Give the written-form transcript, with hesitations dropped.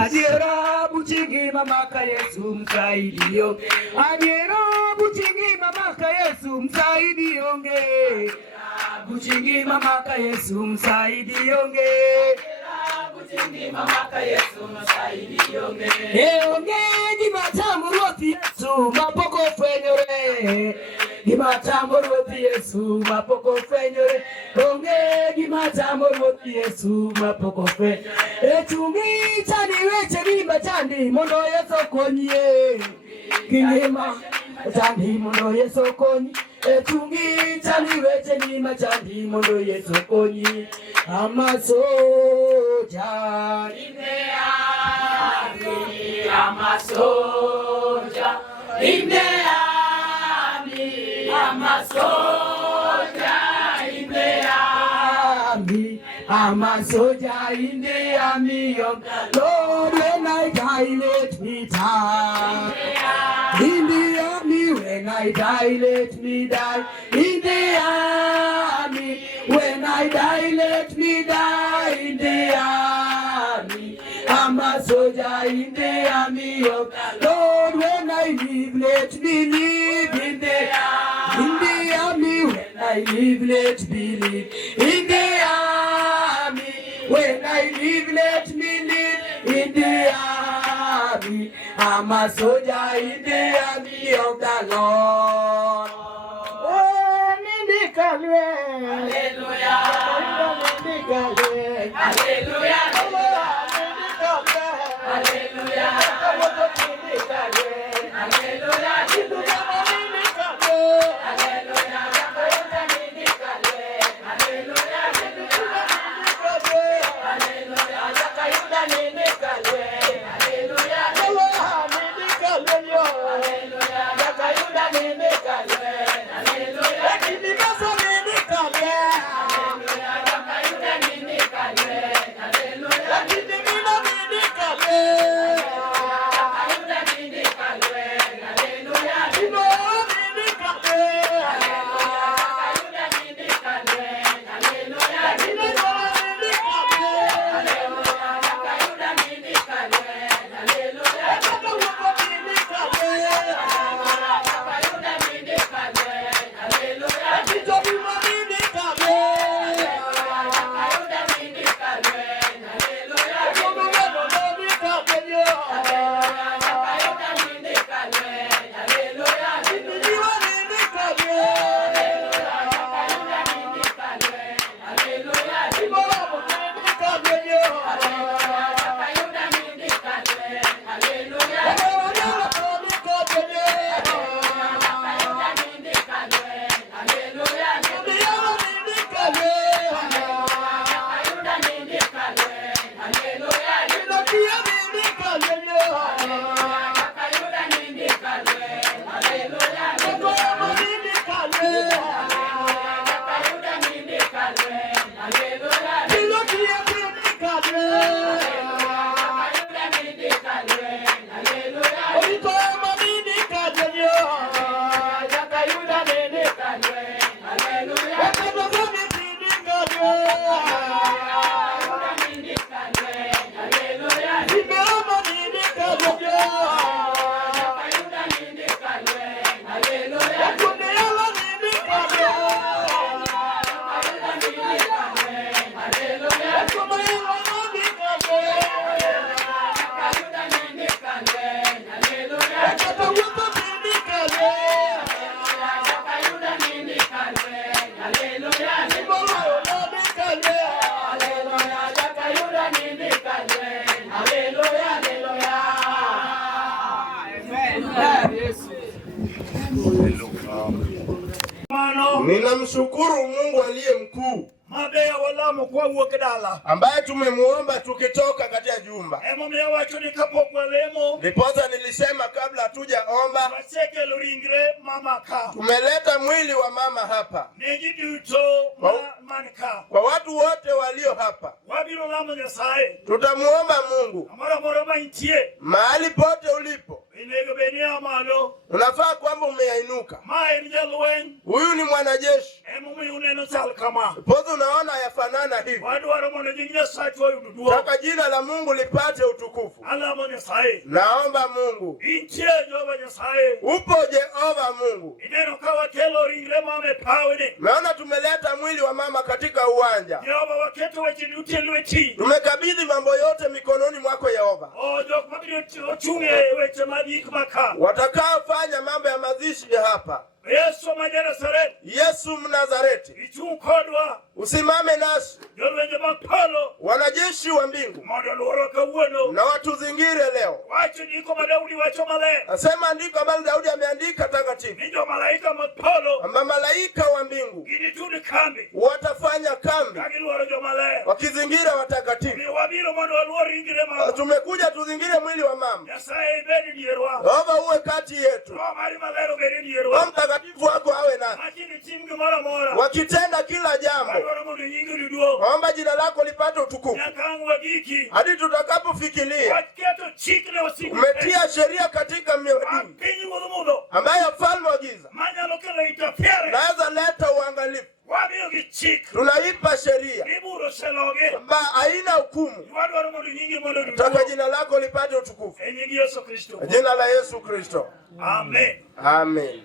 Adiera buchingi mama ka Yesu msaidio. Adiera buchingi mama ka Yesu msaidionge. Buchingi mama ka Yesu msaidionge. Buchingi mama ka Yesu msaidionge. Onge gimatambo roti Yesu mapoko fenyore. Gimatambo roti Yesu mapoko fenyore. Onge gimatambo roti Yesu mapoko fenyore. Etungi chani weche bimba chandi mondo Yesu konye. Kingema chandi mondo Yesu konye. Etungi chani weche bimba chandi mondo Yesu konye. Amasoja inde ami, amasoja inde ami, amasoja inde ami, amasoja inde ami. Lord, when I die, let me die. In the army, when I die, let me die. In the army, when I die, let me die. In the army, I'm a soldier in the army of Lord. When I live, let me live in the army. When I live, let me live in the army. When I live, let me live in the army. I'm a soldier in the army of the Lord. Hallelujah. Hallelujah. Hallelujah. Ninamshukuru Mungu aliye mkuu ambaye tumemuomba tukitoka katika jumba. Ndiposa nilisema kabla hatujaomba tumeleta mwili wa mama hapa kwa watu wote walio hapa. Tutamuomba Mungu mahali pote ulipo unafaa kwamba umeinuka. Huyu ni mwanajeshi. Pozo unaona yafanana hivi. Taka jina la Mungu lipate utukufu. Naomba Mungu. Upo Jehova Mungu. Naona tumeleta mwili wa mama katika uwanja. Tumekabidhi mambo yote mikononi mwako Yehova. Watakaofanya mambo ya mazishi hapa. Yesu Mnazareti, usimame nasi. Wanajeshi wa mbingu na watuzingire leo. Asema ndiko ambalo Daudi ameandika takatifu. Malaika wa mbingu watafanya kambi wakizingira watakatifu. Tumekuja tuzingire mwili wa mama. Baba uwe kati yetu. Mtakatifu wako awe nasi. Wakitenda kila jambo, naomba jina lako lipate utukufu. Hadi tutakapofikiria umetia sheria katika mioyo ambayo falme wa giza naweza leta uangalifu. Tunaipa sheria ambayo haina hukumu. Taka jina lako lipate utukufu. Jina la Yesu Kristo. Amen. Amen.